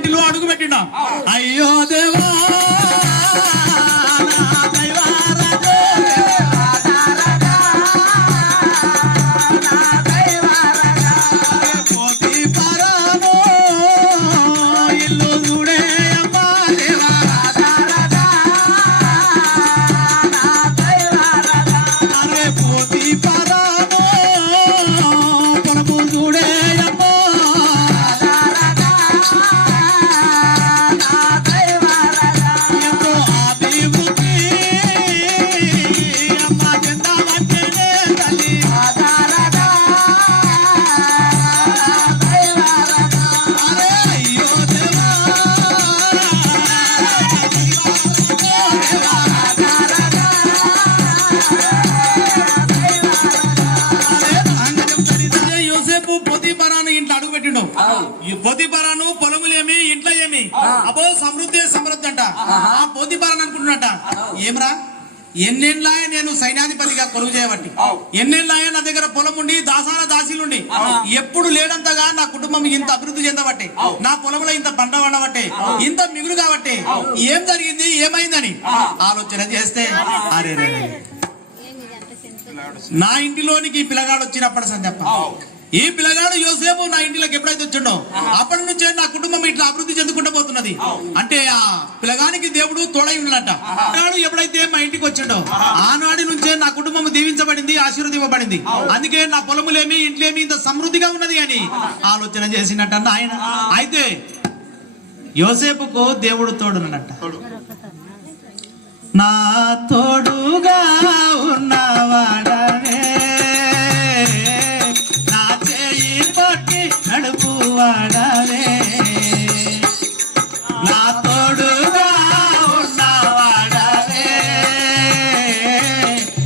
ఇంటిలో అడుగు పెట్టినా అయ్యో దేవా పోతిపరాను పొలములేమి ఇంట్లో ఏమి అబో సమృద్ధి సమృద్ధి అంట ఆ పోతిపరాను అనుకుంటున్నట ఏమరా ఎన్నెళ్ళాయ నేను సైన్యాధిపతిగా కొలువు చేయబట్టి ఎన్నెళ్ళాయ నా దగ్గర పొలం ఉండి దాసాల దాసీలుండి ఎప్పుడు లేనంతగా నా కుటుంబం ఇంత అభివృద్ధి చెందబట్టే నా పొలంలో ఇంత పంట పండబట్టే ఇంత మిగులు కాబట్టి ఏం జరిగింది ఏమైందని ఆలోచన చేస్తే అరే నా ఇంటిలోనికి పిల్లగాడు వచ్చినప్పటి సందప్ప ఈ పిల్లగాడు యోసేపు నా ఇంటిలోకి ఎప్పుడైతే వచ్చిండో అప్పటి నుంచే నా కుటుంబం ఇట్లా అభివృద్ధి చెందుకుంటూ పోతున్నది అంటే ఆ పిల్లగానికి దేవుడు తోడై ఉన్నట పిల్లగాడు ఎప్పుడైతే మా ఇంటికి వచ్చిండో ఆనాటి నుంచే నా కుటుంబం దీవించబడింది ఆశీర్వదింపబడింది అందుకే నా పొలములేమి ఇంట్లేమి ఇంత సమృద్ధిగా ఉన్నది అని ఆలోచన చేసినట్ట ఆయన అయితే యోసేపుకు దేవుడు తోడునట నా తోడుగా ఉన్నవాడనే నడుపు వాడవే నా తోడుగా ఉన్నవాడవే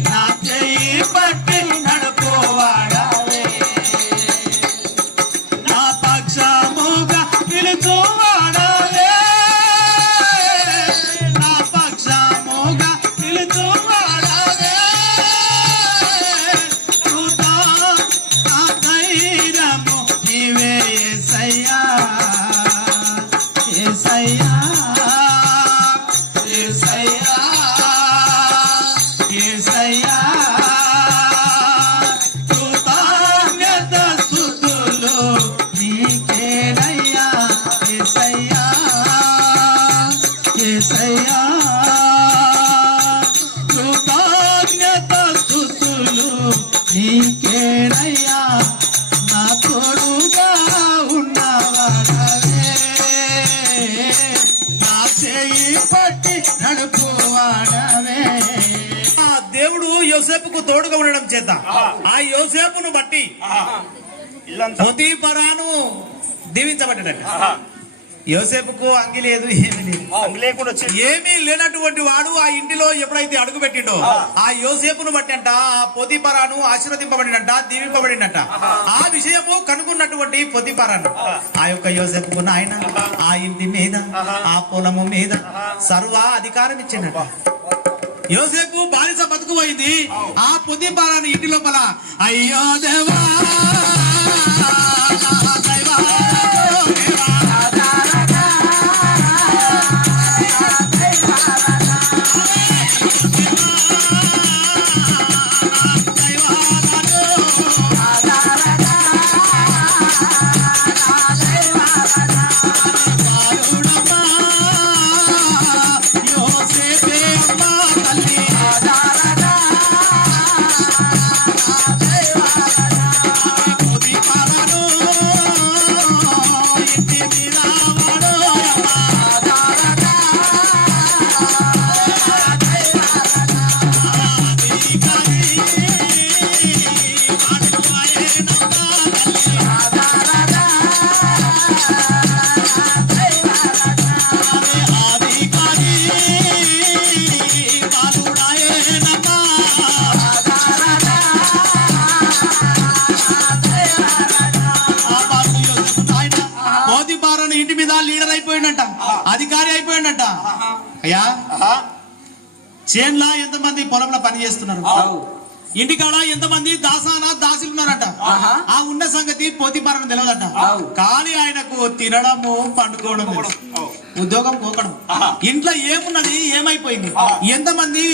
నా చెయ్యి పట్టి నడుపు వాడవే నా పక్షముగా నిలుచు వాడవే నా పక్షముగా నిలుచు వాడవే ధైర్యము ఏసయ్యా ఏసయ్యా ఏసయ్యా ఏసయ్యా కృతజ్ఞత స్తుతులు నీకేనయ్యా ఏసయ్యా ఏసయ్యా కృతజ్ఞత స్తుతులు నీకేనయ్యా నా తోడుగా ఉన్నవాడవే నా చెయ్యి పట్టి నడుపువాడవే దేవుడు యోసేపుకు తోడుగా ఉండడం చేత ఆ యోసేపును బట్టి పోతీఫరాను దీవించబడ్డాడట యోసేపుకు అంగి లేదు ఏమీ లేనటువంటి వాడు ఆ ఇంటిలో ఎప్పుడైతే అడుగు పెట్టిండో ఆ యోసేపును బట్టి అంట ఆ పోతీఫరాను ఆశీర్వదింపబడినట్ట దీవింపబడినట్ట ఆ విషయము కనుగొన్నటువంటి పోతీఫరాను ఆ యొక్క యోసేపుకు ఆయన ఆ ఇంటి మీద ఆ పొలము మీద సర్వ అధికారం ఇచ్చిండట యోసేపు బానిస బతుకుపోయింది ఆ పోతీఫరాను ఇంటి లోపల అయ్యో దేవా అధికారి అయిపోయిందట అయ్యా చేన్లా ఎంతమంది పొలంలో పని చేస్తున్నారు ఇంటికాడ ఎంతమంది దాసానా దాసులు ఉన్నారట. ఆ ఉన్న సంగతి పోతిపారని తెలియదట. కానీ ఆయనకు తినడము పండుకోవడం ఉద్యోగం పోకడం ఇంట్లో ఏమున్నది ఏమైపోయింది. ఎంతమంది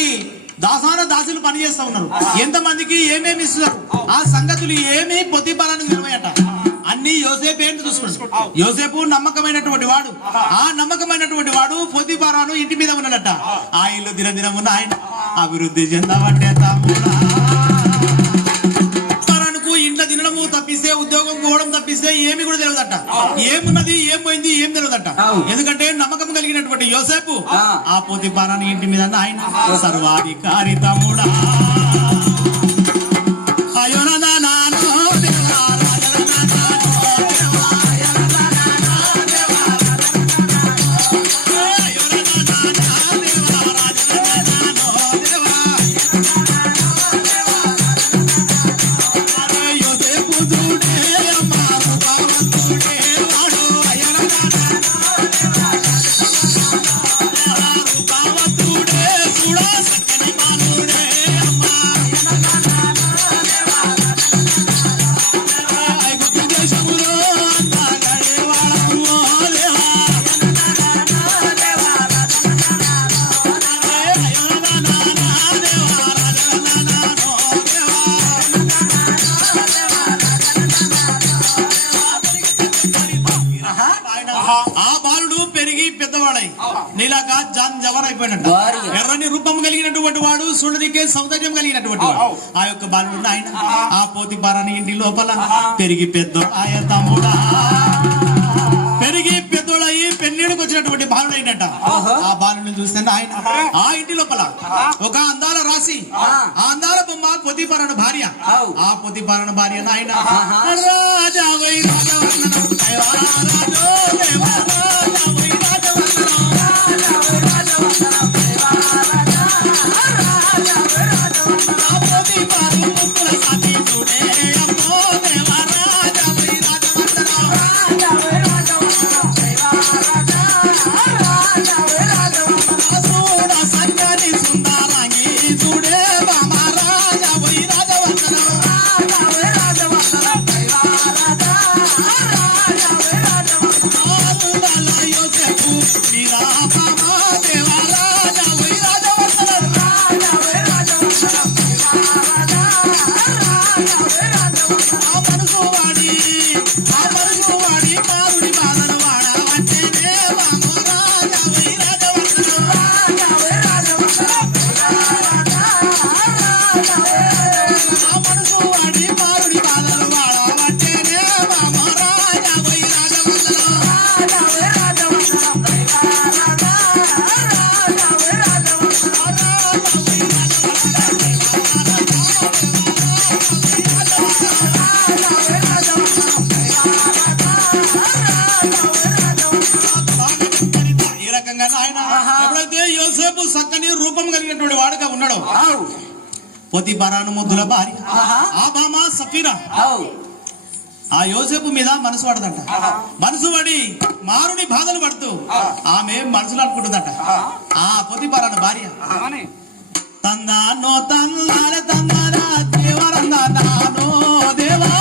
దాసాన దాసులు పని చేస్తా ఉన్నారు, ఎంతమందికి ఏమేమి ఇస్తున్నారు, ఆ సంగతులు ఏమి పొతిపారానికి తెలివయట. అన్ని యోసేపు ఏంటి చూసుకుంటాడు. యోసేపు నమ్మకమైనటువంటి వాడు. ఆ నమ్మకమైనటువంటి వాడు పొతిపారాను ఇంటి మీద ఉన్నాడట. ఆ ఇల్లు దినదినమున ఆయన అభివృద్ధి చెందబట్టే తమ్ముడా. ఇంట్లో తినడము తప్పిస్తే ఉద్యోగం పోవడం తప్పిస్తే ఏమి కూడా తెలియదట. ఏమున్నది ఏం పోయింది ఏం తెలియదట. ఎందుకంటే నమ్మకం కలిగినటువంటి యోసేపు ఆ పొతిపారాని ఇంటి మీద ఆయన సర్వాధికారి తమ్ముడా. నీలాగా జాన్ జవర్ అయిపోయినట్టు ఎర్రని రూపం కలిగినటువంటి వాడు, సుందరికే సౌందర్యం కలిగినటువంటి వాడు. ఆ యొక్క బాలుడు ఆయన ఆ పోతిపారాని ఇంటి లోపల పెరిగి పెద్దోడాయ తమ్ముడా. పెరిగి పెద్దోడయి పెళ్ళిడికి వచ్చినటువంటి బాలుడు అయినట్ట. ఆ బాలుడిని చూస్తే ఆయన ఆ ఇంటి లోపల ఒక అందాల రాసి ఆ అందాల బొమ్మ పొతిపారాని భార్య. ఆ పొతిపారాని భార్య ఆయన రాజా వై రాజా చక్కని రూపం కలిగినటువంటి వాడుగా ఉన్నాడు. పొతిపారాను ముద్దుల భార్య ఆ భామ సఫీరా ఆ యోసేపు మీద మనసు పడదంట. మనసు పడి మారుని బాధలు పడుతూ ఆమె మనసులు అనుకుంటుందట. ఆ పొతిపారాను భార్య తందానో తందాన తందానా దేవరందానో దేవా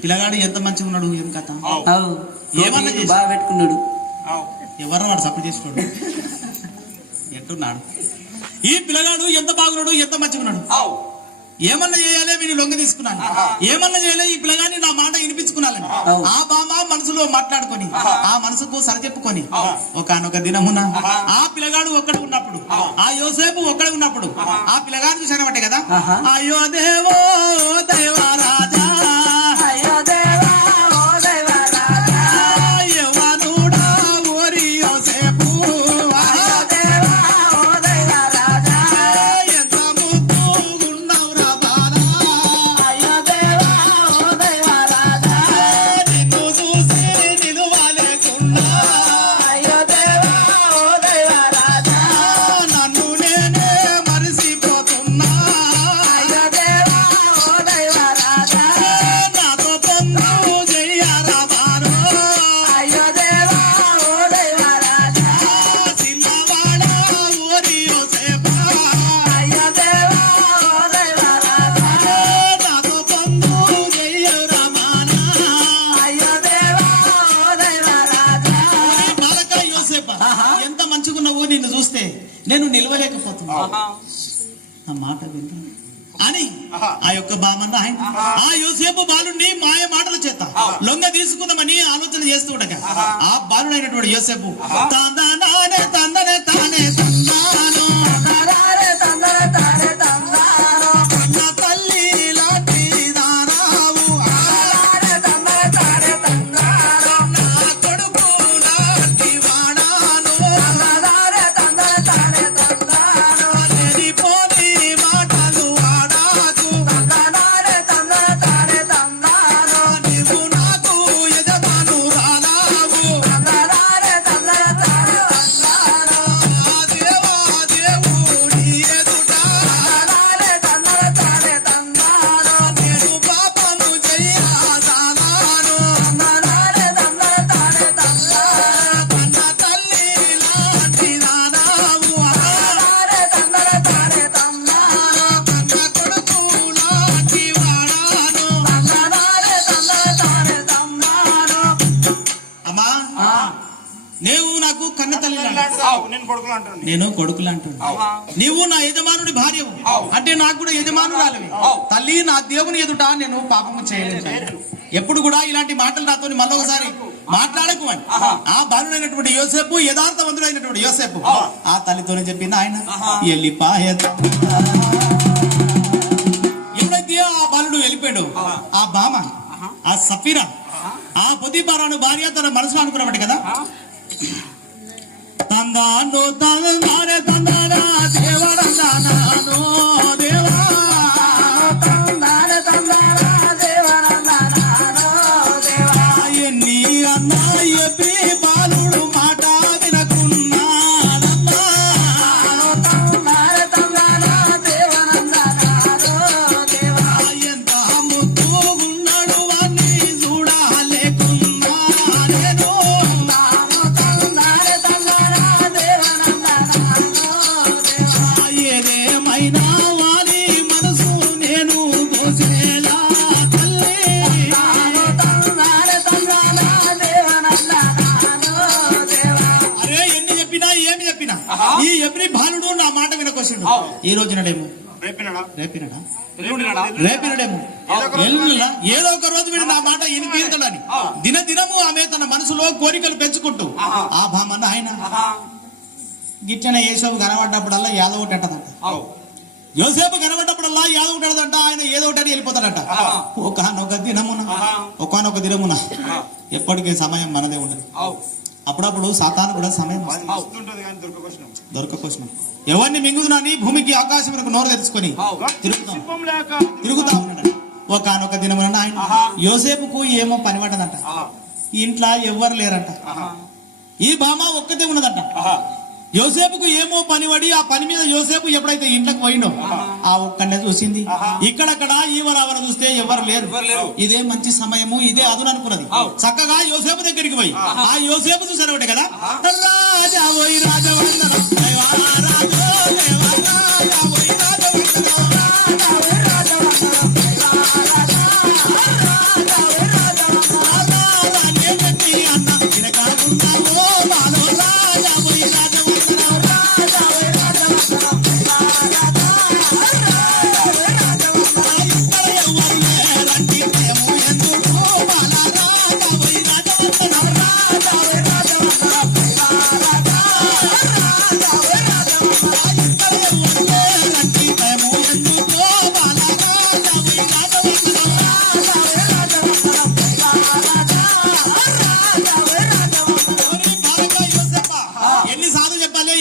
పిల్లగాడు ఎంత మంచిగా ఉన్నాడు, ఏం కథ ఏమన్నా బాగా పెట్టుకున్నాడు. ఎవరన్నా వాడు సపోర్ట్ చేసుకోడు ఎట్టున్నాడు. ఈ పిల్లగాడు ఎంత బాగున్నాడు, ఎంత మంచిగా ఉన్నాడు. ఏమన్నా చేయాలి వీని లొంగ తీసుకున్నాను, ఏమన్నా చేయలే ఈ పిల్లగాని నా మాట వినిపించుకున్నాను. ఆ బామ మనసులో మాట్లాడుకొని ఆ మనసుకు సరిచెప్పుకొని ఒకనొక దినమున ఆ పిల్లగాడు ఒక్కడు ఉన్నప్పుడు, ఆ యోసేపు ఒక్కడు ఉన్నప్పుడు ఆ పిల్లగాడు చూసానబట్టే కదా, అయ్యో దేవో దేవా రాజా, ఎంత మంచిగున్నావు నిన్ను చూస్తే నేను నిలవలేకపోతున్నా, నా మాట వింటా అని ఆ యొక్క బామన్న ఆ యోసేపు బాలుడిని మాయ మాటల చేత లొంగ తీసుకుందామని ఆలోచన చేస్తూ ఉండగా ఆ బాలుడైనటువంటి యోసేపు తందనే తందనే తానే తందాను నేను కొడుకులు అంటున్నా, నీవు నా యజమానుడి భార్యవు అంటే నాకు కూడా యజమానురాలివి. తల్లి నా దేవుని ఎదుట నేను పాపము చేయలేదు. ఎప్పుడు కూడా ఇలాంటి మాటలు నాతో మళ్ళొకసారి మాట్లాడకు అని ఆ బాలుడైనటువంటి యోసేపు, యథార్థవంతుడైనటువంటి యోసేపు ఆ తల్లితోనే చెప్పింది ఆయన ఎల్లిపాయ. ఎప్పుడైతే ఆ బాలుడు వెళ్ళిపోయాడు, ఆ బామ ఆ సఫీరా ఆ పొతిఫారాను భార్య తన మనసులో అనుకున్నవాడు కదా, తందాను తందారే తందారా దేవరందానాను దేవా తందారే తందారా దేవరందానాను దేవా ఎన్ని అన్నా ఎప్పి బాలుడు మాట వినకున్నాడన్నా తందారే తందారా దేవరందానాను దేవా ఎంత ముద్దుగున్నాడు అని చూడాలేకున్నా నేను ఈ ఎబ్రి బాలుడు నా మాట వినకొచ్చిండు. ఈ రోజు నడేమో రేపినడేమో ఏదో ఒక రోజు వీడు నా మాట ఇని తీరుతాడని దినదినము ఆమె తన మనసులో కోరికలు పెంచుకుంటూ ఆ భామన్న ఆయన గిట్టన యేసోపు కనబడ్డప్పుడల్లా యాదవ్ ఒకటి అంటదంట, యోసేపు కనబడ్డప్పుడల్లా యాదవ్ ఒకటి అంటదంట. ఆయన ఏదో ఒకటి వెళ్ళిపోతాడంట. ఒకనొక దినమున ఎప్పటికీ సమయం మనదే ఉండదు. అప్పుడప్పుడు సాతాను కూడా సమయం దొరకపోసినాం. ఎవరిని మింగుదునని భూమికి ఆకాశమునకు నోరు తెరుచుకొని తిరుగుతా ఉన్నాడు. ఒకనొక దినమున ఆయన యోసేపుకు ఏమో పని పడ్డదంట. ఇంట్లో ఎవ్వరు లేరంట. ఈ భామ ఒక్కతే ఉన్నదంట. యోసేపుకు ఏమో పని పడి ఆ పని మీద యోసేపు ఎప్పుడైతే ఇంట్లోకి పోయిండో ఆ ఒక్కనే చూసింది. ఇక్కడక్కడ ఈవరావర చూస్తే ఎవరు లేరు. ఇదే మంచి సమయము, ఇదే అదును అనుకున్నది. చక్కగా యోసేపు దగ్గరికి పోయి ఆ యోసేపు చూసారు ఒకటి కదా, రాజా పోయి రాజవందనం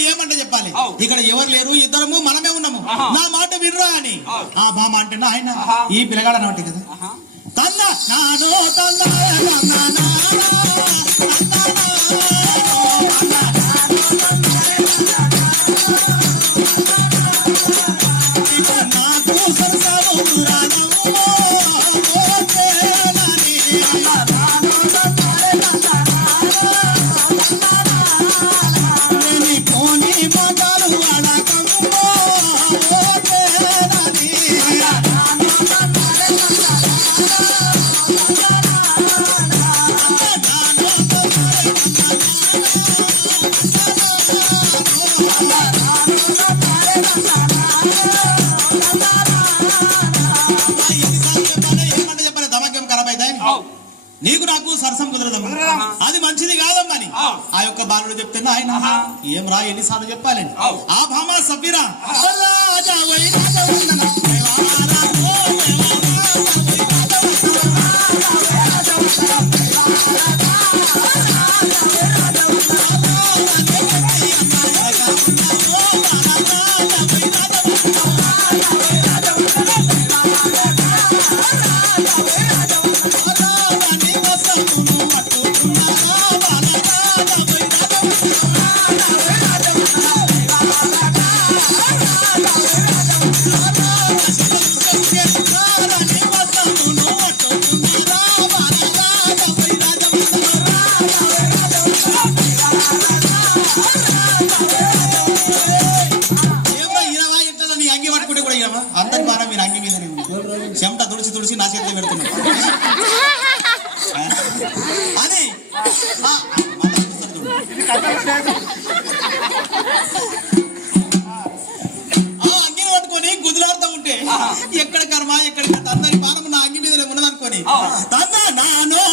ఏమంటే చెప్పాలి ఇక్కడ ఎవరు లేరు ఇద్దరము మనమే ఉన్నాము నా మాట విర్రా అని ఆ బామ అంటే ఆయన ఈ పిల్లగాడు అన్నమాట కదా తల్ల నానో తల్ల నీకు నాకు సరసం కుదరదమ్మా అది మంచిది కాదమ్మని ఆ యొక్క బాలుడు చెప్తే ఆయన ఏం రా ఎన్నిసార్లు చెప్పాలని ఆ భామ సఫీరా అందరి భారం మీరు అంగి మీద చెమట తుడిచి తుడిచి నా చేతిలో పెడుతున్నా అది అంగిని పట్టుకొని గుదులాడుతూ ఉంటే ఎక్కడ కర్మ ఎక్కడ అందరి భారం నా అంగి మీద ఉన్నదనుకొని నానో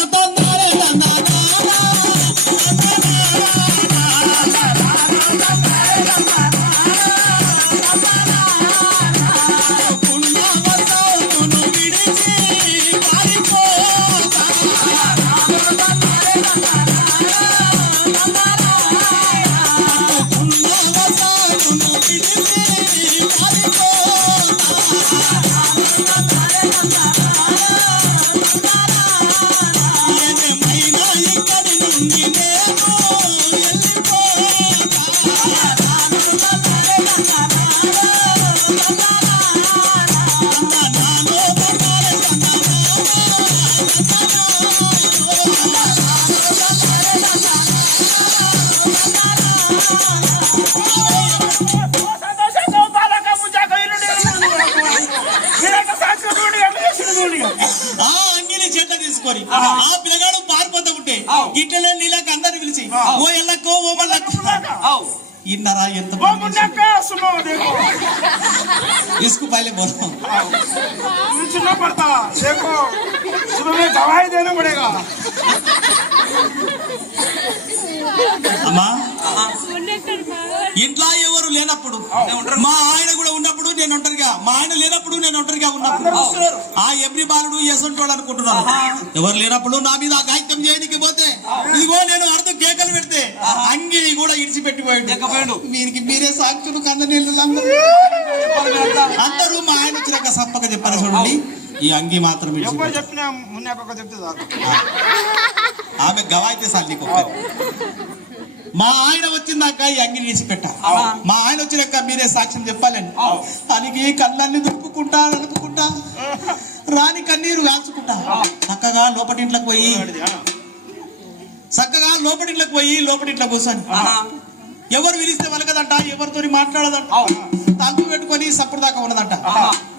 ఆ పిల్లగాడు పారిపోతా ఉంటే ఇట్లనే నీళ్ళకి అందరిని పిలిచి ఓ ఎల్లకో ఓ మల్లకో ఇన్నరా ఎంత इसको पहले बोलो सुनना पड़ता देखो सुबह में दवाई देना पड़ेगा అమ్మా ఇంట్లో ఎవరు లేనప్పుడు మా ఆయన కూడా ఉన్నప్పుడు నేను ఒంటరిగా మా ఆయన లేనప్పుడు నేను ఒంటరిగా ఉన్నప్పుడు ఆ ఎవ్రి బాలుడు ఎసంటోడు అనుకుంటున్నాను ఎవరు లేనప్పుడు నా మీద గాయత్యం చేయడానికి పోతే ఇదిగో నేను అర్థం కేకలు పెడితే అంగిని కూడా ఇడిచిపెట్టిపోయాడు వీరికి మీరే సాక్షులు కన్న నీళ్ళు అందరూ మా ఆయన వచ్చినాక సప్పక చెప్పారు చూడండి ఈ అంగి మాత్రం చెప్పినా మున్నాక చెప్తే ఆమె గవాయితే సార్ నీకు మా ఆయన వచ్చిందాక ఈ అంగిని తీసిపెట్ట మా ఆయన వచ్చినాక మీరే సాక్ష్యం చెప్పాలండి దానికి కళ్ళన్ని దుప్పుకుంటా నడుపుకుంటా రాని కన్నీరు కాల్చుకుంటా చక్కగా లోపటింట్లోకి పోయి లోపటింట్లో కూర్చొని ఎవరు పిలిస్తే వలకదంట ఎవరితో మాట్లాడదంట తలుపు పెట్టుకొని సప్పుడు దాకా ఉన్నదంట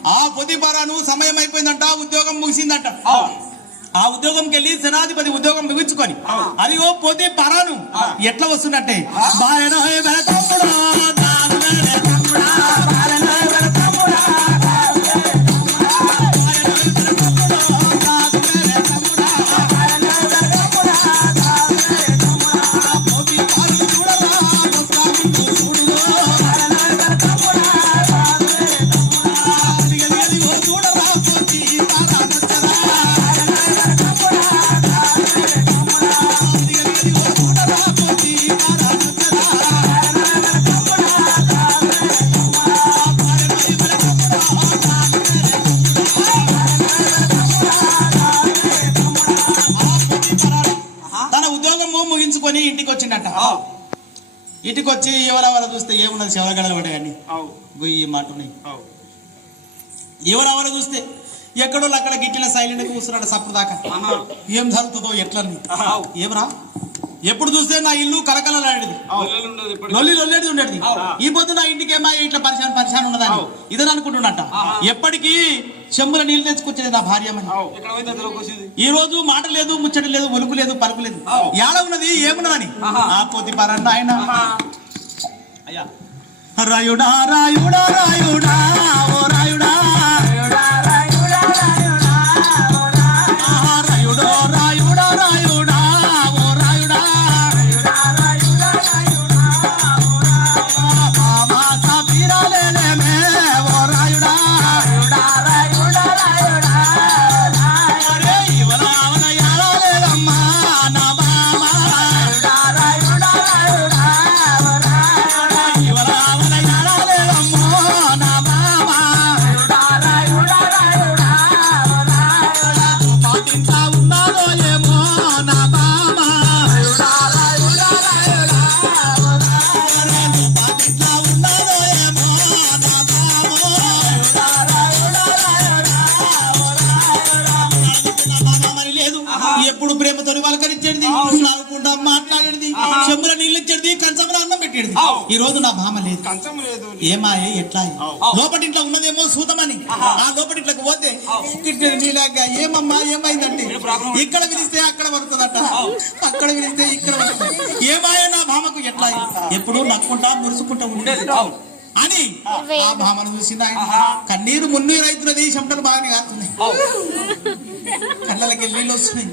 ఆ పొద్దుపారాను సమయం అయిపోయిందంట ఉద్యోగం ముగిసిందంట ఆ ఉద్యోగంకి వెళ్ళి సేనాధిపతి ఉద్యోగం ముగించుకొని అదిగో పోతే పరాను ఎట్లా వస్తున్నట్టే ఇంటికి వచ్చి ఎవరెవరు చూస్తే ఏమున్నది శివరగడలు పడే కానీ అవు ఈ మాట ఉన్నాయి. అవు ఎవరెవరు చూస్తే ఎక్కడో అక్కడ గిట్టిన సైలెంట్ కూర్చున్నాడు సప్పుడు దాకా ఏం జరుగుతుందో ఎట్లని ఏమరా ఎప్పుడు చూస్తే నా ఇల్లు కలకలలాడేది లొల్లి లొల్లేది ఉండేది. ఈ పొద్దు నా ఇంటికి ఏమా ఇట్లా పరిశాన్ ఉన్నదని ఇదని అనుకుంటున్నట్ట. ఎప్పటికీ చెంబుల నీళ్ళు తెచ్చుకొచ్చేది నా భార్యమని. ఈ రోజు మాట లేదు, ముచ్చట లేదు, ఒలుకు లేదు, పలుకు లేదు. యాడ ఉన్నది ఏమున్నదని ఆ పొద్దు పరన్న ఆయన అయ్యా రాయుడా రాయుడా రాయుడా ఓ రాయుడా ఎప్పుడు ప్రేమతో వలకరించేది, నవ్వుకుంటా మాట్లాడేది, చెంబుల నీళ్ళు ఇచ్చేది, కంచంలో అన్నం పెట్టేది. ఈ రోజు నా భామ లేదు. ఏమాయే ఎట్లా లోపటి ఇంట్లో ఉన్నదేమో సూతమని ఆ లోపటి ఇంట్లోకి పోతే నీలాగా ఏమమ్మా ఏమైందంటే ఇక్కడ పిలిస్తే అక్కడ పడుతుందట, అక్కడ పిలిస్తే ఇక్కడ పడుతుంది. ఏమాయే నా భామకు ఎట్లా ఎప్పుడు నక్కుంటా మురుసుకుంటా ఉండేది అని ఆ భామను చూసింది ఆయన. కన్నీరు మున్నీరు అవుతున్నది, చెమటలు బాగానే కాస్తున్నాయి, కళ్ళకి నీళ్ళు వస్తున్నాయి.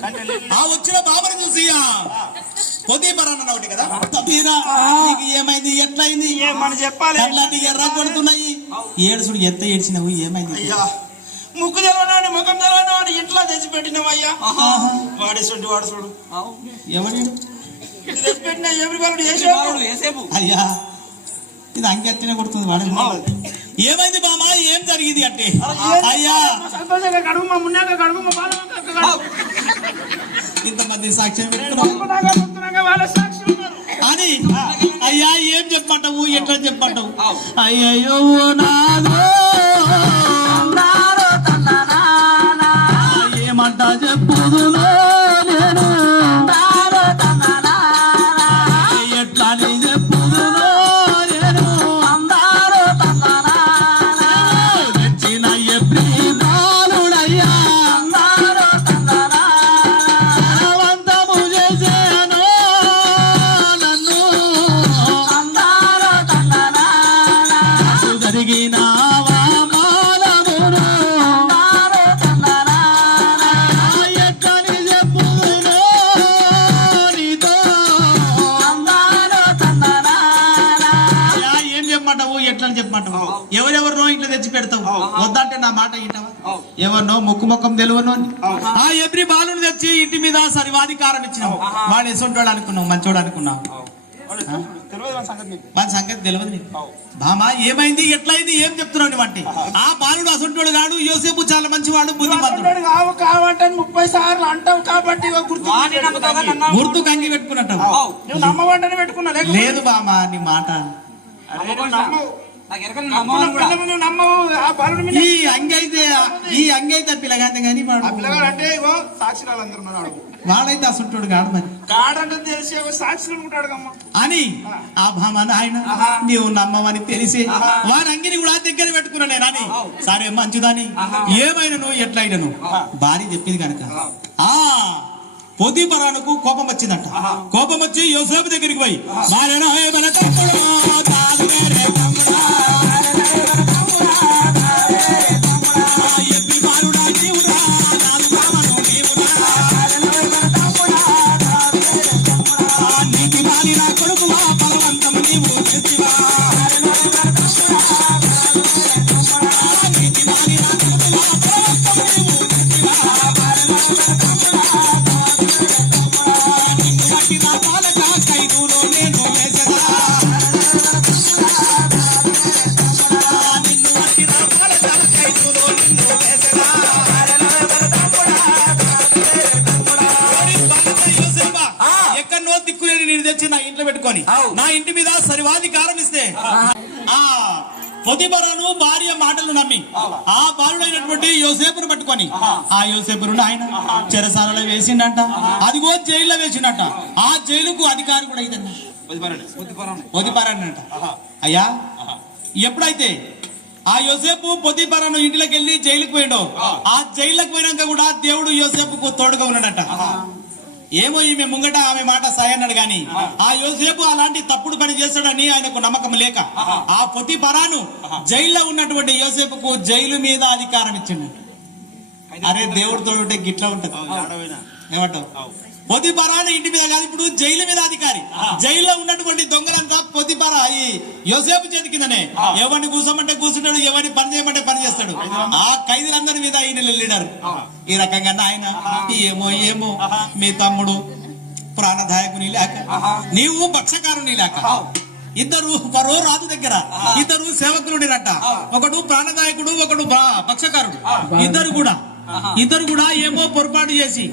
ఆ వచ్చిన భామను చూసి పొదీపరాన్న ఒకటి కదా తీరా నీకు ఏమైంది ఎట్లయింది మనం చెప్పాలి. కళ్ళకి ఎర్ర కొడుతున్నాయి, ఏడుసుడు ఎత్త ఏడ్చినవు ఏమైంది? అయ్యా ముక్కు తెలవనాడు ముఖం తెలవనాడు ఇంట్లో తెచ్చిపెట్టినవయ్యా. వాడేసుడు వాడు చూడు ఎవరు తెచ్చిపెట్టిన ఎవరి వాళ్ళు చేసేపు. అయ్యా ఇది అంకెత్తనే కొడుతుంది వాడు. ఏమైంది బామా ఏం జరిగింది అంటే అయ్యా సంతోషంగా కడుగు మున్నాక కడుగు ఇంతమంది సాక్ష్యం అని అయ్యా ఏం చెప్పంటావు ఎట్లా చెప్పంటావు? అయ్యయ్యో నాదో ఏమంటా చెప్పుదు నేను ఎట్లా చెప్పుదు నేను తెచ్చిన ఎప్రి బాలుడయ్యా వంతము చేశాను నన్ను జరిగిన చెప్పమంటావు? ఎవరెవరినో ఇంట్లో తెచ్చి పెడతావు, వద్దంటే నా మాట ఇంటవా? ఎవరినో ముక్కు ముఖం తెలియనో ఆ ఎవ్రీ బాలుని తెచ్చి ఇంటి మీద సరివాధికారం ఇచ్చినావు. వాడు ఎసొంటోడు అనుకున్నావు, మంచోడు అనుకున్నావు, వాడి సంగతి తెలియదు నీకు. బామా ఏమైంది ఎట్లయింది ఏం చెప్తున్నావు అంటే ఆ బాలుడు అసొంటోడు కాడు, యోసేపు చాలా మంచివాడు, బుద్ధిమంతుడు కావంటే 30 సార్లు అంటావు కాబట్టి గుర్తు కంగి పెట్టుకున్నట్టు నమ్మవంటనే పెట్టుకున్నా లేదు బామా నీ మాట. ఈ అంగి అయితే పిల్లగాంతే గానీ అంటే సాక్షిరాలు అందరూ వాడైతే అసంటోడు కాడు మరి కాడంటే తెలిసి సాక్షులు ఉంటాడు అని ఆ భామను ఆయన నీవు నమ్మవని తెలిసి వారి అంగిని కూడా దగ్గర పెట్టుకున్నా నేను అని. సరే మంచిదని ఏమైనను ఎట్లయినను భార్య చెప్పింది కనుక ఆ పొదీపరానుకు కోపం వచ్చిందంట. కోపం వచ్చి యోసేపు దగ్గరికి పోయి ఇంటి మీద సర్వాధికారం ఇస్తే ఆ పొతిఫరాను భార్య మాటలు నమ్మి ఆ బాలుడైనటువంటి యోసేపును పట్టుకొని ఆ యోసేపును ఆయన చెరసాలలో వేసిండంట, అదిగో జైల్లో వేసిండట. ఆ జైలుకు అధికారి కూడా ఇదన్న పొతిఫరానంట. అయ్యా ఎప్పుడైతే ఆ యోసేపు పొతిఫరాను ఇంటిలోకి వెళ్ళి జైలుకు పోయిండో, ఆ జైలుకు పోయినాక కూడా దేవుడు యోసేపుకు తోడుగా ఉన్నాడట. ఏమో ఈమె ముంగట ఆమె మాట సాయన్నాడు గాని ఆ యోసేపు అలాంటి తప్పుడు పని చేస్తాడని ఆయనకు నమ్మకం లేక ఆ పొతిఫరాను జైల్లో ఉన్నటువంటి యోసేపుకు జైలు మీద అధికారం ఇచ్చిండు. అరే దేవుడితో ఉంటే గిట్లా ఉంటది. ఏమంటావు? పొతిఫరాను ఇంటి మీద కాదు, ఇప్పుడు జైలు మీద అధికారి. జైల్లో ఉన్నటువంటి దొంగలంతా పొతిఫరా ఈ యోసేపు చేతి కిందనే. ఎవరిని కూసమంటే కూర్చుంటాడు, ఎవరిని పని చేయమంటే పని చేస్తాడు. ఆ ఖైదీలందరి మీద ఈయన లీడర్. ఈ రకంగా ఆయన ఏమో ఏమో మీ తమ్ముడు ప్రాణదాయకుని లేక, నీవు భక్షకారుని లేక, ఇద్దరు మరో రాజు దగ్గర ఇద్దరు సేవకులుడిరట. ఒకడు ప్రాణదాయకుడు, ఒకడు భక్షకారుడు. ఇద్దరు కూడా ఏమో పొరపాటు చేసి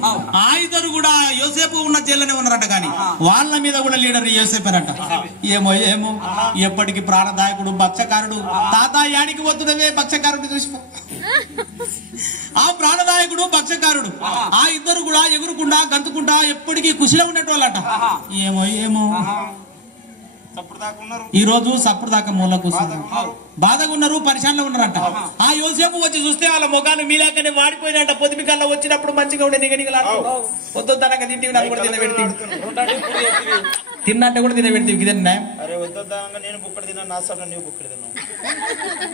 ఆ ఇద్దరు కూడా యోసేపు ఉన్న జైల్లోనే ఉన్నారట. కానీ వాళ్ళ మీద కూడా లీడర్ యోసేపేనట. ఏమో ఏమో ఎప్పటికి ప్రాణదాయకుడు భక్షకారుడు. తాత యాడికి పోతున్నవే భక్షకారుడు చూసిపో. ఆ ప్రాణదాయకుడు భక్షకారుడు ఆ ఇద్దరు కూడా ఎగురుకుండా గంతుకుంటా ఎప్పటికీ కుశిలో ఉండేటోళ్ళట. ఏమో ఏమో ఈ రోజు సప్పుడు దాకా మూల కూర్చున్నారు, బాధగా ఉన్నారు, పరిశానలో ఉన్నారంట. ఆ యోసేపు వచ్చి చూస్తే వాళ్ళ ముఖాలు మీలాకనే వాడిపోయినట్ట. పొద్దుమికల్లా వచ్చినప్పుడు మంచిగా ఉండే నిగనిగలాడు. పొద్దు తనక తింటివి, నాకు కూడా తినబెడితే తిన్నంటే కూడా తినబెడితే ఇదే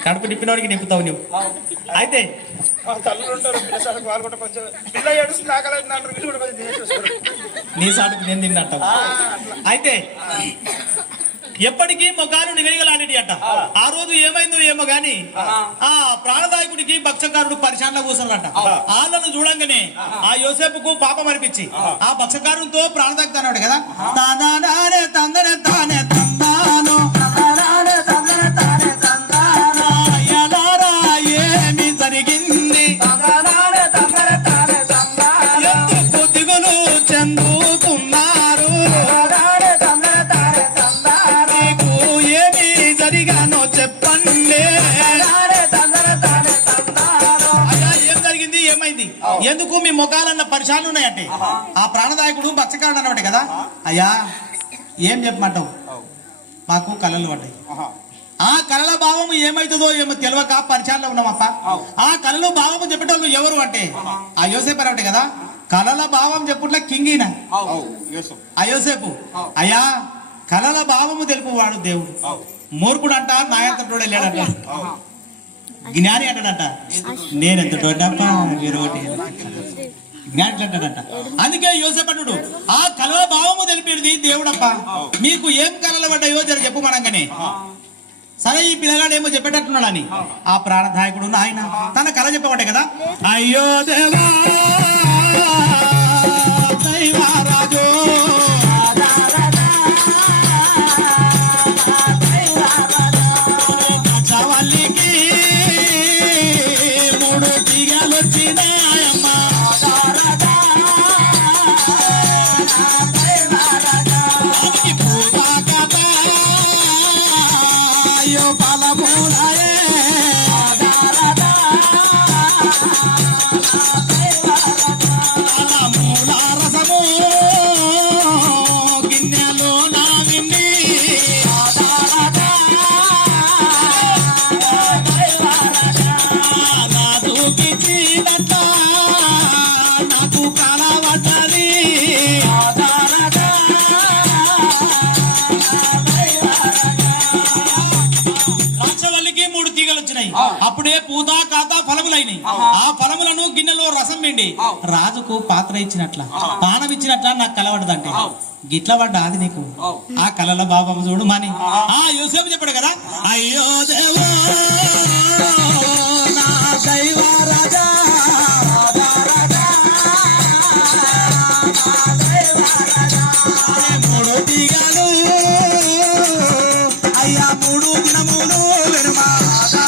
కడుపు నిప్పినవాడికి నింపుతావు నువ్వు. అయితే నీ సాటుకు నేను తిన్నట్టావు. అయితే ఎప్పటికీ ముఖాలు నిగనిగలాడేటి అట. ఆ రోజు ఏమైందో ఏమో గాని ఆ ప్రాణదాయకుడికి భక్షకారుడు పరిశానలో కూర్చున్నారట. వాళ్ళను చూడంగానే ఆ యోసేపుకు పాపం అనిపించి ఆ భక్షకారుడితో ప్రాణదాయకుడు కదా, తానే తందనే తానే తందాను ఏమి జరిగింది, ఎందుకు దిగులు చెందుతున్నారు, జరిగానో చెప్పండి. అయ్యా ఏం జరిగింది, ఏమైంది, ఎందుకు మీ ముఖాలన్న పరిశాలు ఉన్నాయంటే ఆ ప్రాణదాయకుడు భక్షకారుడు అన్నమాట కదా. అయ్యా ఏం చెప్పమంటావు, మాకు కళలు పడ్డాయి. ఆ కళల భావము ఏమైతుందో ఏమో తెలియక పరిశాలలో ఉన్నామప్ప. ఆ కళలు భావము చెప్పేటోళ్ళు ఎవరు అంటే ఆ యోసేపు అంటే కదా. కళల భావం చెప్పుట్ల కింగిన ఆ యోసేపు. అయ్యా కళల భావము తెలుపువాడు దేవుడు. మూర్ఖుడు అంట నాయంతటోడు వెళ్ళాడంట, జ్ఞాని అంటాడంట నేనెంతటోడప్ప వీరోటి జ్ఞాని అంటాడంట. అందుకే యోసేపటుడు ఆ కళల భావము తెలిపేది దేవుడప్ప. మీకు ఏం కళలు పడ్డాయో జర చెప్పు మనంగానే. సరే ఈ పిల్లగాడు ఏమో చెప్పేటట్టున్నాడని ఆ ప్రాణదాయకుడు ఆయన తన కళ చెప్పబట్టే కదా. అయ్యో దేవా దైవరాజు అప్పుడే పూత కాత ఫలములైనవి. ఆ ఫలములను గిన్నెలో రసం పిండి రాజుకు పాత్ర ఇచ్చినట్ల పానం ఇచ్చినట్ల నాకు కలవడదంటే గిట్ల పడ్డా అది నీకు ఆ కళల భావం చూడు మని ఆ యోసేపు చెప్పాడు కదా. అయ్యో దేవా నా దైవ రాజా మూడు తీగలు అయ్యా మూడు దినములు వెనుమా రాజు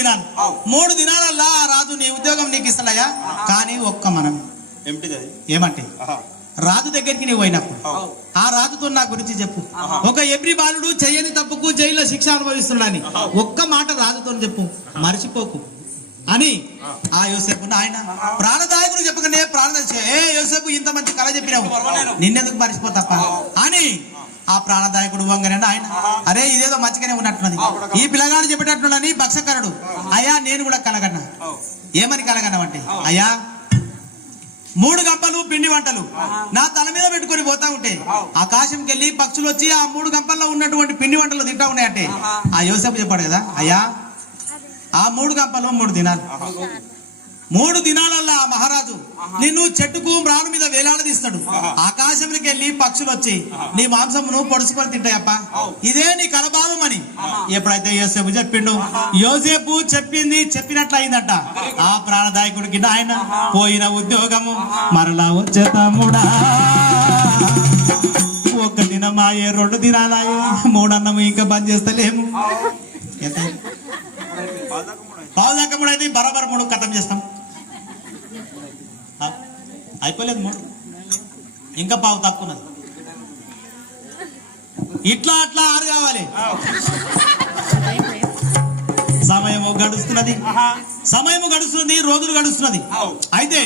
దినాలు 3 దినాలల్లా ఆ రాజు నీ ఉద్యోగం నీకు ఇస్తాడయ్యా. కానీ ఒక్క మనం ఏమంటే రాజు దగ్గరికి నీవు పోయినప్పుడు ఆ రాజుతో నా గురించి చెప్పు. ఒక ఎబ్రి బాలుడు చెయ్యని తప్పుకు జైల్లో శిక్ష అనుభవిస్తున్నాడని ఒక్క మాట రాజుతో చెప్పు, మర్చిపోకు అని ఆ యోసేపును ఆయన ప్రాణదాయకుడు చెప్పకనే యోసేపు ఇంత మంచి కళ చెప్పినావు, నిన్నెందుకు మర్చిపోతాప్ప అని ఆ ప్రాణదాయకుడు వంగనే ఆయన అరే ఇదేదో మంచిగానే ఉన్నట్టున్నది, ఈ పిల్లగాడు చెప్పేటట్టున్నని భక్షకరుడు అయ్యా నేను కూడా కలగన్నా. ఏమని కలగన్నావంటే అయ్యా 3 గంపలు పిండి వంటలు నా తల మీద పెట్టుకొని పోతా ఉంటే ఆకాశంకి వెళ్ళి పక్షులు వచ్చి ఆ 3 గంపల్లో ఉన్నటువంటి పిండి వంటలు తింటా ఉన్నాయంటే ఆ యోసేపు చెప్పాడు కదా అయ్యా ఆ 3 గంపలు 3 దినాలు 3 దినాలల్లా ఆ మహారాజు నిన్ను చెట్టుకు మ్రాను మీద వేలాడదీస్తాడు. ఆకాశంలోకి వెళ్ళి పక్షులు వచ్చి నీ మాంసమును పొడుచుకొని తింటాయప్ప, ఇదే నీ కలభావం అని ఎప్పుడైతే యోసేపు చెప్పిండు, యోసేపు చెప్పింది చెప్పినట్లు అయిందట. ఆ ప్రాణదాయకుడికి ఆయన పోయిన ఉద్యోగము మరలా వచ్చే తమ్ముడా, 1 దినమాయే 2 దినాలాయే 3 అన్నము ఇంకా బంద్ చేస్తలేము. ఎంత పావుదాకా 3 అయితే బరాబర్ 3 ఖతం చేస్తాం. అయిపోలేదు 3 ఇంకా పావు తక్కువన్నది. ఇట్లా అట్లా 6 కావాలి. సమయము గడుస్తున్నది, రోజులు గడుస్తున్నది. అయితే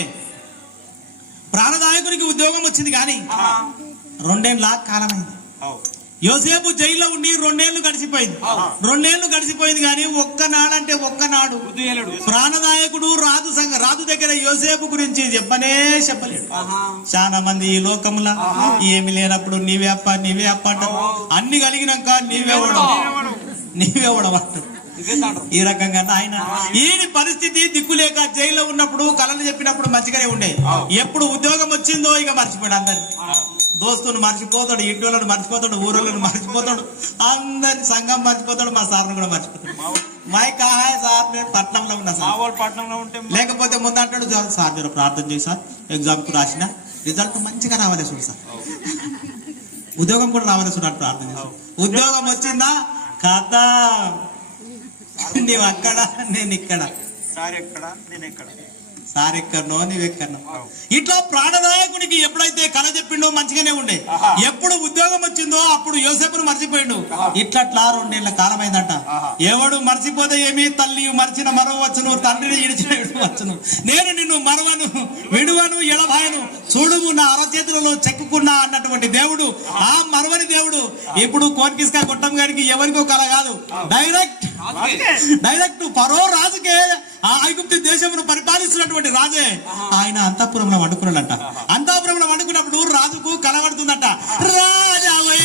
ప్రాణదాయకునికి ఉద్యోగం వచ్చింది కానీ 2 ఏళ్ళ కాలమైంది. యోసేపు జైల్లో ఉండి 2 ఏళ్ళు గడిచిపోయింది. 2 ఏళ్ళు గడిచిపోయింది కానీ ఒక్కనాడంటే ఒక్కనాడు ప్రాణదాయకుడు రాజు దగ్గర యోసేపు గురించి చెప్పలేడు. చాలా మంది ఈ లోకముల ఏమి లేనప్పుడు నీవే అప్ప అంటారు, అన్ని కలిగినాక నీవే అంటారు. ఈ రకంగా ఆయన ఈయన పరిస్థితి దిక్కులేక జైల్లో ఉన్నప్పుడు కళలు చెప్పినప్పుడు మంచిగానే ఉండే, ఎప్పుడు ఉద్యోగం వచ్చిందో ఇక మర్చిపోయాడు. అందరిని దోస్తులను మర్చిపోతాడు, ఇంటి మర్చిపోతాడు, ఊరోళ్ళని మర్చిపోతాడు, అందరిని సంఘం మర్చిపోతాడు, మా సార్ను కూడా మర్చిపోతాడు. మై కాహాయ్ సార్ నేను పట్నంలో ఉన్నా సార్, పట్నంలో ఉంటే లేకపోతే ముందంటాడు సార్ మీరు ప్రార్థన చేసి సార్ ఎగ్జామ్ కు రాసిన రిజల్ట్ మంచిగా రావాలి చూడు సార్, ఉద్యోగం కూడా రావాలి చూడాలి ప్రార్థన చేసి. ఉద్యోగం వచ్చిందా కథ నీవు అక్కడ నేను ఇక్కడ, సార్ ఎక్కడనో నీవెక్కడనో. ఇట్లా ప్రాణదాయకునికి ఎప్పుడైతే కళ చెప్పిండో మంచిగానే ఉండే, ఎప్పుడు ఉద్యోగం వచ్చిందో అప్పుడు యోసేపును మర్చిపోయిండు. ఇట్లా 2 ఏళ్ల కాలమైందట. ఎవడు మర్చిపోతే ఏమి, తల్లి మర్చిన మరవచ్చును, తండ్రిని ఇడిచిన విడవచ్చును, నేను నిన్ను మరవను విడువను ఎడబాయను, చూడుము నా అరచేతులలో చెక్కుకున్నా అన్నటువంటి దేవుడు, ఆ మరవని దేవుడు ఇప్పుడు కోన్కిస్కాయ కొట్టం గారికి ఎవరికో కళ కాదు, డైరెక్ట్ ఫరో రాజుకే ఆ ఐగుప్తు దేశమును పరిపాలిస్తున్నటువంటి రాజే ఆయన అంతఃపురంలో వండుకున్నాడట. అంతఃపురంలో వండుకున్నప్పుడు రాజుకు కలబడుతుందట, రాజావై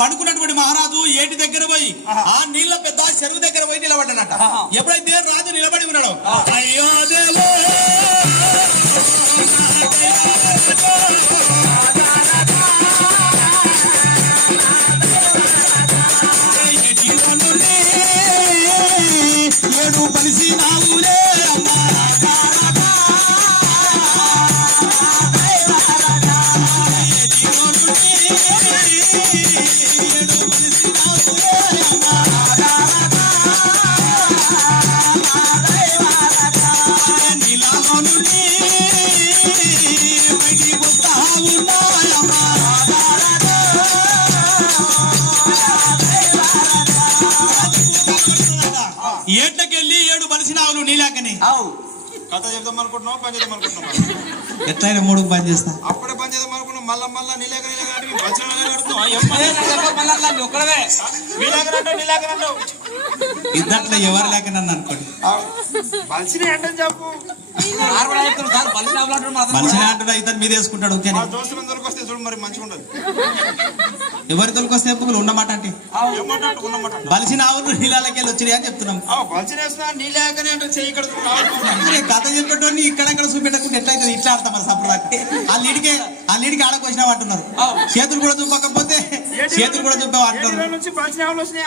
పడుకున్నటువంటి మహారాజు ఏటి దగ్గర పోయి ఆ నీళ్ల పెద్ద చెరువు దగ్గర పోయి నిలబడ్డాడట. ఎప్పుడైతే రాజు నిలబడి ఉన్నాడో అయ్యో దేవో ఏడు కలిసి నావులే ఏట్లకెళ్ళి 7 బలిసిన ఆవులు నీలాకని కథ చెప్దాం అనుకుంటున్నావు, పని చేద్దాం అనుకుంటున్నావు. ఎట్లయినా 3 పని చేస్తా, అప్పుడే పని చేద్దాం అనుకున్నాం, మళ్ళా మళ్ళా నీలేక కడుతూ ఒక్కడవే నీలేకరంటావు ఇద్దట్లో ఎవరు లేక నన్ను అనుకోండి బలిసిన ఏంటని చెప్పు మనిషిని అంటున్నా ఇతను మీద వేసుకుంటాడు ఓకే మా దోస్తులు అందరికి వస్తే చూడు మరి మంచిగా ఉండదు ఎవరి తొలికొస్తే ఎప్పుడు ఉన్నమాట అంటే ఏమంటాడు ఉన్నమాట బలిసిన ఆవులు నీళ్ళకి వెళ్ళి వచ్చినాయి అని చెప్తున్నాం బలిసిన వేస్తున్నా నీలేకనే అంటే చెయ్యి కడుతున్నావు అరే కథ చెప్పేటోని ఇక్కడెక్కడ చూపెట్టకుండా ఎట్లయితే ఇట్లా ఆడతాం మరి సపదాకి ఆ లీడికి ఆడకు వచ్చినావు అంటున్నారు చేతులు కూడా చూపకపోతే చేతులు కూడా చూపావు అంటున్నారు నుంచి బలిసిన ఆవులు వచ్చినాయి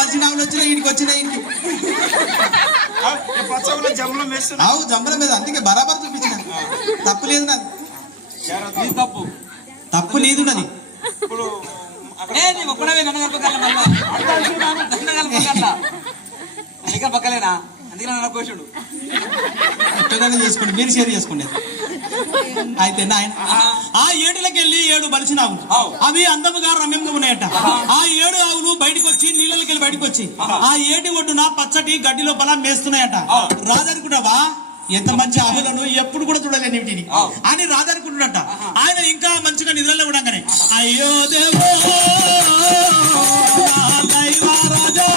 బలిసిన ఆవులు వచ్చినాయి ఇంటికి వచ్చినాయి ఇంటికి పచ్చవులో జమ్ములో వేస్తున్నా ఆవు జంబల మీద అందుకే బరాబర్ చూపించిన తప్పు లేదు నాది తప్పు లేదు నాది ఇప్పుడు ఒక్కడవే నన్ను కలపగల పక్కలేనా అందుకే నన్ను కోసాడు ఎట్టగానే చేసుకోండి మీరు షేర్ చేసుకోండి అయితే ఆయన ఆ ఏడులకి వెళ్ళి 7 బలిసిన ఆవులు అవి అందముగా రమ్యంగా ఉన్నాయట ఆ 7 ఆవులు బయటకు వచ్చి నీళ్ళకి వెళ్ళి బయటకు వచ్చి ఆ ఏటి ఒడ్డున పచ్చటి గడ్డిలో బలం మేస్తున్నాయట రాదనుకుంటావా ఎంత మంచి ఆవులను ఎప్పుడు కూడా చూడలేని వీటిని అని రాదనుకుంటున్నట్ట ఆయన ఇంకా మంచిగా నిద్రలో ఉండగానే అయ్యో దేవో రాజా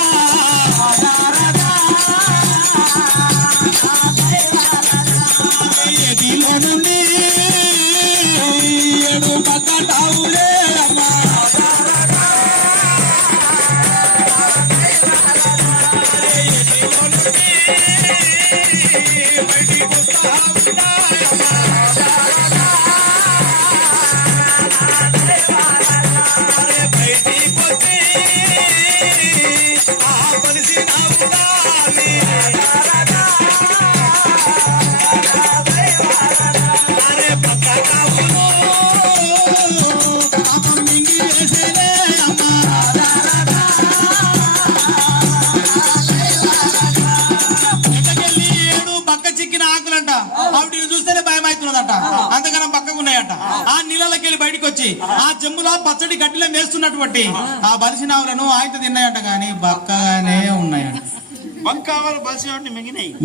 చూస్తేనే భయం అవుతున్నదట అంతకన్నా పక్కకు ఉన్నాయట ఆ నీళ్ళకి వెళ్ళి బయటకు వచ్చి ఆ చెంబులో పచ్చడి గడ్డిలో మేస్తున్నటువంటి ఆ బలిసినావులను ఆయన తిన్నాయంట గాని బక్కగానే ఉన్నాయంట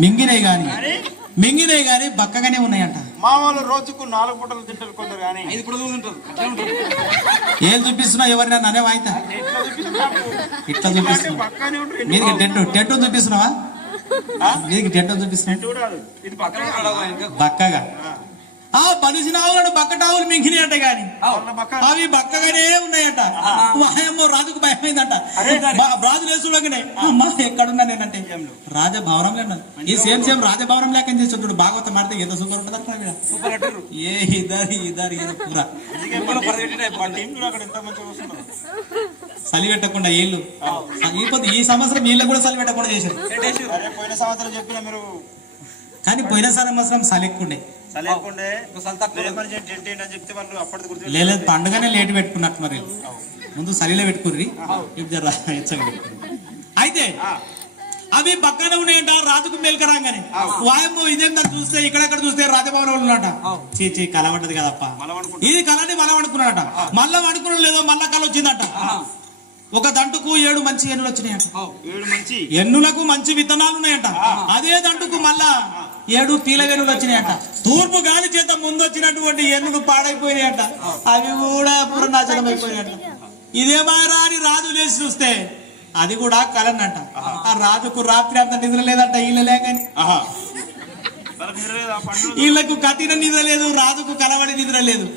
మింగినాయి గాని బక్కగానే ఉన్నాయంట మా వాళ్ళు రోజుకు 4 పూటలు తింటారు కొందరు కానీ 5 పూటలు తింటారు ఏం చూపిస్తున్నా ఎవరినా ననే వాయితా ఇట్లా చూపిస్తున్నా పక్కనే ఉంటారు మీరు టెంట్ చూపిస్తున్నావా మీకు టెంట్ చూపిస్తున్నా బక్కగా ఆ బలిసిన ఆవులను బక్కటావులు మింగినాయట గాని అవి బక్కగానే ఉన్నాయట వాయమ్మో రాజుకు భయమైందట రాజు లేచులోనే అమ్మా ఎక్కడున్నా నేనంటే రాజభవనం లేను ఈ సేమ్ రాజభవనం లేక చేస్తుంటాడు భాగవతం ఆడితే ఎంత సూపర్ ఉంటుంది అక్కడ ఏ ఇదారి ఏదో పూరా చలి పెట్టకుండా ఏళ్ళు ఈ సంవత్సరం వీళ్ళు కూడా చలి పెట్టకుండా చేశారు పోయిన సంవత్సరం చెప్పిన మీరు కానీ పోయిన సంవత్సరం చలి ఎక్కుండే లేదు పండుగనే లేట్ పెట్టుకున్నట్టు మరి ముందు చలిలో పెట్టుకుర్రి అయితే అవి పక్కన ఉన్నాయంట రాజుకు మేల్కరాగానే వాయమ్మో ఇదేంటని చూస్తే ఇక్కడెక్కడ చూస్తే రాజభవనం ఉన్నట చీ కళ పడ్డది కదప్ప ఇది కళని మనం అనుకున్నాడట మళ్ళా అనుకున్నాం లేదో మళ్ళా కళ వచ్చిందట ఒక దంటుకు 7 మంచి ఎన్నులు వచ్చినాయట ఎన్నులకు మంచి విత్తనాలు ఉన్నాయంట అదే దంటుకు మళ్ళా 7 పీల వెన్నులు వచ్చినాయట తూర్పు గాలి చేత ముందు వచ్చినటువంటి ఎన్నులు పాడైపోయినాయట అవి కూడా పురనాశనం అయిపోయాయట ఇదేమారా అని రాజు లేచి చూస్తే అది కూడా కలనంట ఆ రాజుకు రాత్రి అంత నిద్ర లేదంట వీళ్ళలే కానీ వీళ్ళకు కఠిన నిద్ర లేదు రాజుకు కలవడి నిద్ర లేదు